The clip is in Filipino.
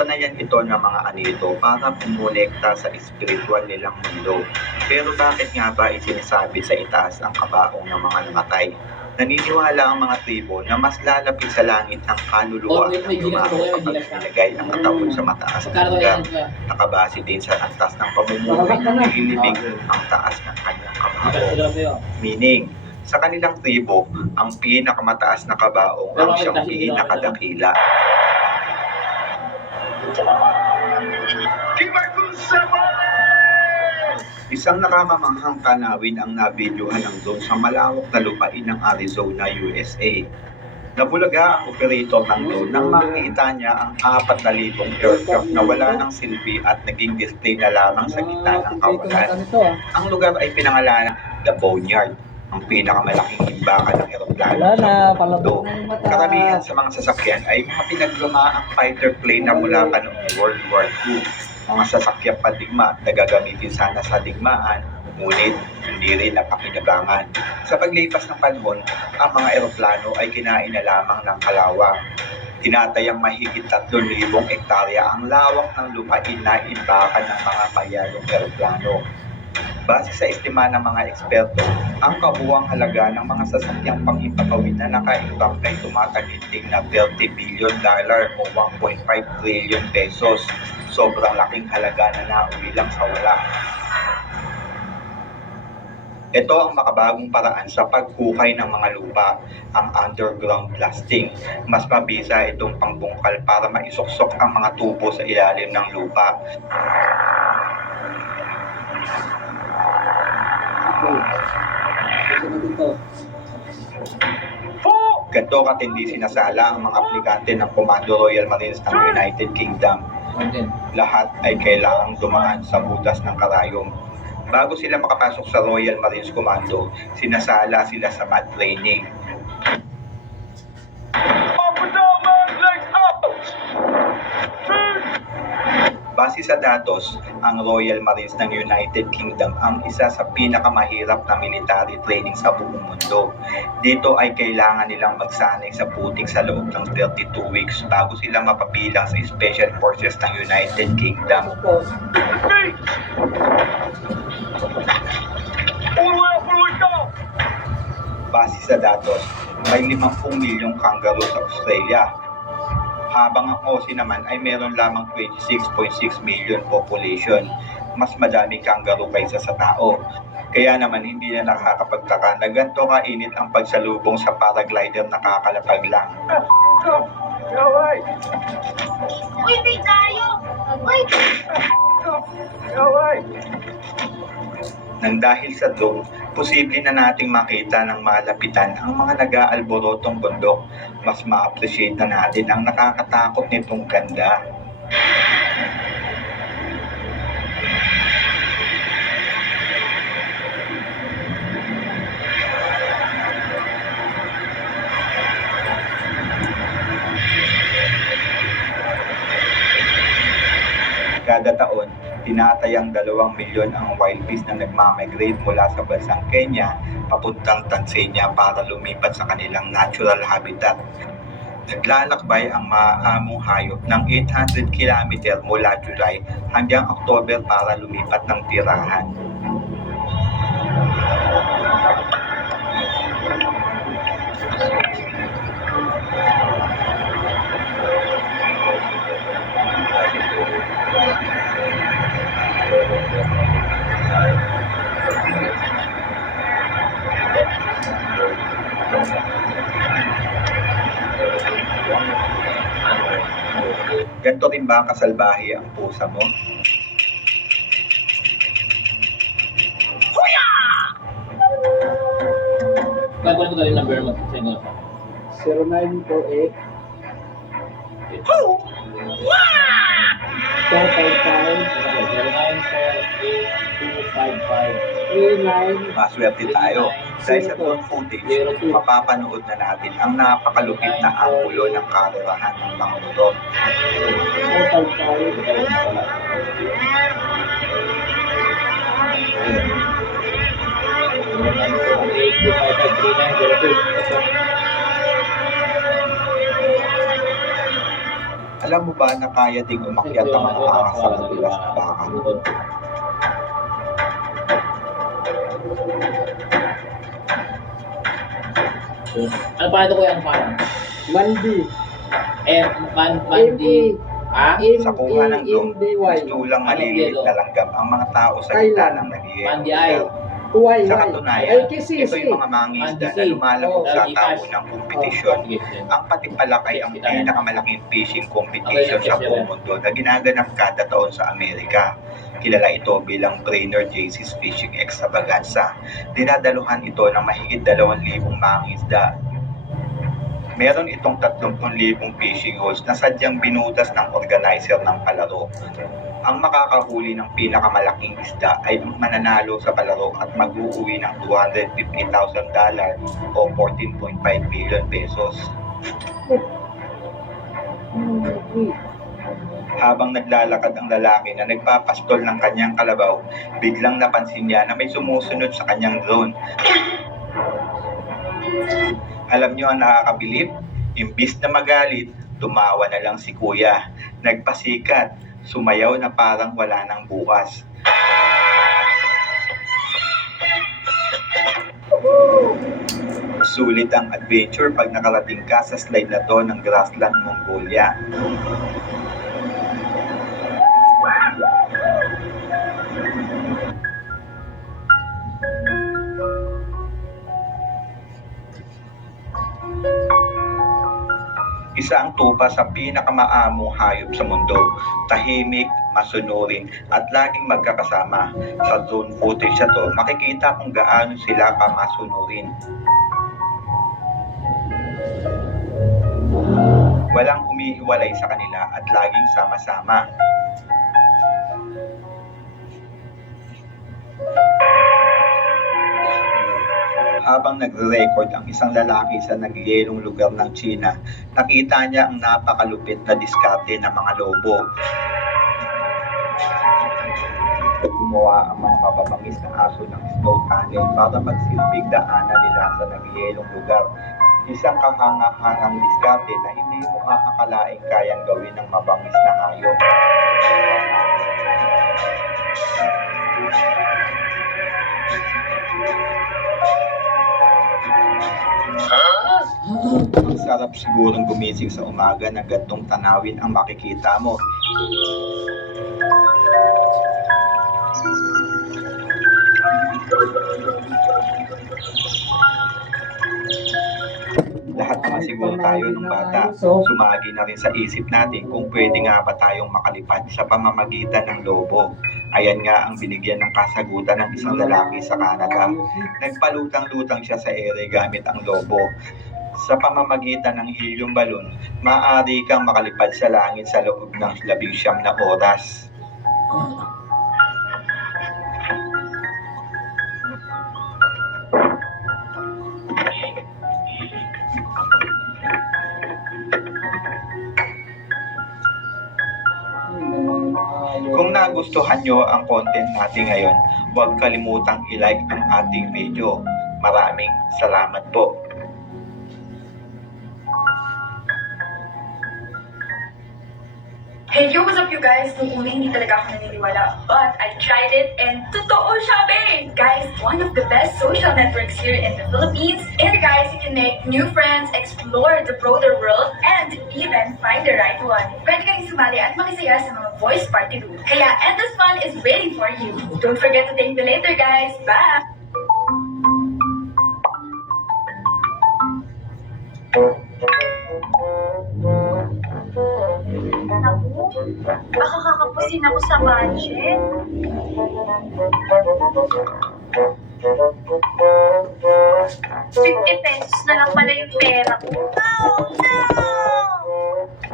Kasanayan ito ng mga anito para pumonekta sa espirituwal nilang mundo. Pero bakit nga ba isinasabi sa itaas ang kabaong ng mga namatay? Naniniwala ang mga tribo na mas lalapit sa langit ang kaluluwa ng lumako kapag nilagay ang katawan sa mataas na lugar. Nakabase din sa antas ng pamumuhay ng nililibing ang taas ng kanyang kabaong. Meaning, sa kanilang tribo, ang pinakamataas na kabaong ang siyang pinakadakila. Isang nakakamanghang tanawin ang nabidyohan ng drone sa malawak na lupain ng Arizona, USA. Nabulaga ang operator ng drone nang makita niya ang 4,000 aircraft na wala ng silbi at naging display na lamang sa gitna ng kawalan. Ang lugar ay pinangalan The Boneyard, ang pinakamalaking imbakan ng eroplano sa mundo. Karamihan sa mga sasakyan ay mga pinaglumaang fighter plane na mula pa noong World War II. Mga sasakyang padigma na gagamitin sana sa digmaan, ngunit hindi rin napakinabangan. Sa paglipas ng panahon, ang mga eroplano ay kinain na lamang ng kalawang. Tinatayang mahigit 3,000 hektarya ang lawak ng lupain na imbakan ng mga payalong eroplano. Base sa estima ng mga eksperto, ang kabuuang halaga ng mga sasakyang panghimpapawid na naka-imbak ay tumataginting na $30 billion o 1.5 trillion pesos. Sobrang laking halaga na nauwi lang sa wala. Ito ang makabagong paraan sa paghukay ng mga lupa, ang underground blasting. Mas mabisa itong pangbungkal para maisuksok ang mga tubo sa ilalim ng lupa. Ganito katindi sinasala ang mga aplikante ng Komando Royal Marines ng United Kingdom. Lahat ay kailangang dumaan sa butas ng karayom. Bago sila makapasok sa Royal Marines Commando, sinasala sila sa MAD training. Base sa datos, ang Royal Marines ng United Kingdom ang isa sa pinakamahirap na military training sa buong mundo. Dito ay kailangan nilang magsanay sa putik sa loob ng 32 weeks bago sila mapabilang sa Special Forces ng United Kingdom. Base sa datos, may 50 milyong kangaroo sa Australia, habang ang Aussie naman ay meron lamang 26.6 million population. Mas madaming kangaroo kaysa sa tao. Kaya naman hindi na nakakapagtaka na ganito kainit ang pagsalubong sa paraglider na kakalapag lang. Uy, may tayo! Uy! Nang dahil sa drone, posible na nating makita ng malapitan ang mga nag-aalborotong bundok. Mas ma-appreciate na natin ang nakakatakot nitong ganda. Kada taon, tinatayang 2 milyon ang wild beast na nagmamigrate mula sa bansang Kenya papuntang Tanzania para lumipat sa kanilang natural habitat. Naglalakbay ang maamong hayop ng 800 km mula July hanggang October para lumipat ng tirahan. Ganito rin ba kasalbahe ang pusa mo? Gagawin ko na rin number mo sa inyo. 0948 455 Maswerte tayo. Dahil sa drone footage, mapapanood na natin ang napakalupit na anggulo ng karerahan ng mga motor. 0948-255-3902. Alam mo ba na kaya ding umakyat ang mga ahas sa madulas na baka? Ano pa ito kuya? Ano pa? Mandi. Mandi. Ha? Sa kuha ng drone, M-D-Y. tulang maliliit na langgam ang mga tao sa Kailan? gitna ng nagiging Mandi ay. Tuway. Sa Ay, katunayan, kasi ito yung mga mangingisda na lumalabog sa taunang kompetisyon. Ang Patipalak ay ang pinakamalaking fishing competition sa buong mundo na ginaganap kada taon sa Amerika. Kilala ito bilang Brainerd JC's Fishing Extravaganza. Dinadaluhan ito ng mahigit 2,000 mangingisda. Meron itong 30,000 fishing holes na sadyang binutas ng organizer ng palaro. Ang makakahuli ng pinakamalaking isda ay ang mananalo sa palaro at mag-uuwi ng $250,000 o 14.5 million pesos. Habang naglalakad ang lalaki na nagpapastol ng kanyang kalabaw, biglang napansin niya na may sumusunod sa kanyang drone. Alam niyo ang nakakabilib? Imbis na magalit, tumawa na lang si kuya. Nagpasikat, sumayaw na parang wala nang bukas. Sulit ang adventure pag nakarating ka sa slide na to ng Grassland, Mongolia. Isa ang tupa sa pinakamaamong hayop sa mundo, tahimik, masunurin at laging magkakasama. Sa drone footage na to, makikita kung gaano sila kamasunurin. Walang humihiwalay sa kanila at laging sama-sama. Habang nagre-record ang isang lalaki sa nagyayelong lugar ng China, nakita niya ang napakalupit na diskarte ng mga lobo. Gumawa ang mga mababangis na aso ng snow tunnel para magsilbing daanan nila sa nagyayelong lugar. Isang kahanga-hangang diskarte na hindi mo aakalaing kayang gawin ng mabangis na hayop. Ang sarap sigurong gumising sa umaga na gantong tanawin ang makikita mo. Lahat naman siguro tayo ng bata, sumagi na rin sa isip natin kung pwede nga ba tayong makalipad sa pamamagitan ng lobo. Ayan nga ang binigyan ng kasagutan ng isang lalaki sa Canada. Nagpalutang-lutang siya sa ere gamit ang lobo. Sa pamamagitan ng helium balloon, maaari kang makalipad sa langit sa loob ng 19 na oras. Kung nagustuhan nyo ang content natin ngayon, huwag kalimutang i-like ang ating video. Maraming salamat po. Hey, yo, what's up you guys? Nung una hindi talaga ako naniniwala, but I tried it and totoo siya, babe! Guys, one of the best social networks here in the Philippines. And guys, you can make new friends, explore the broader world, and even find the right one. Pwede kayong sumali at makisaya sa mga voice party room. Kaya endless fun is waiting for you. Don't forget to thank me later, guys. Bye! Baka kakapusin ako sa budget. 50 pesos na lang pala yung pera ko. Oh, no!